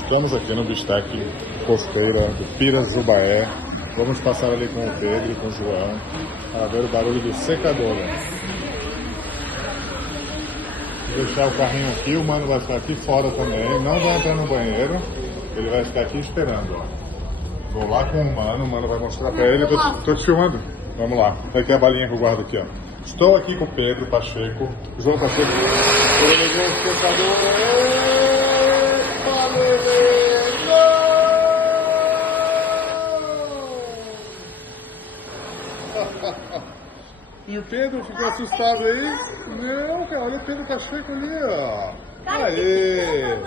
Estamos aqui no Bistec Costeira do Pirazubaé. Vamos passar ali com o Pedro e com o João para ver o barulho do secador. Vou deixar o carrinho aqui, o mano vai ficar aqui fora também. Não vai entrar no banheiro, ele vai ficar aqui esperando. Ó. Vou lá com o mano vai mostrar para ele. Tô te filmando. Vamos lá. Aqui a balinha que eu guardo aqui, ó. Estou aqui com o Pedro Pacheco, João Pacheco. Ele ligou o secador. Epa, E o Pedro ficou assustado aí? Não, cara, olha o Pedro Pacheco ali, ó. Aê!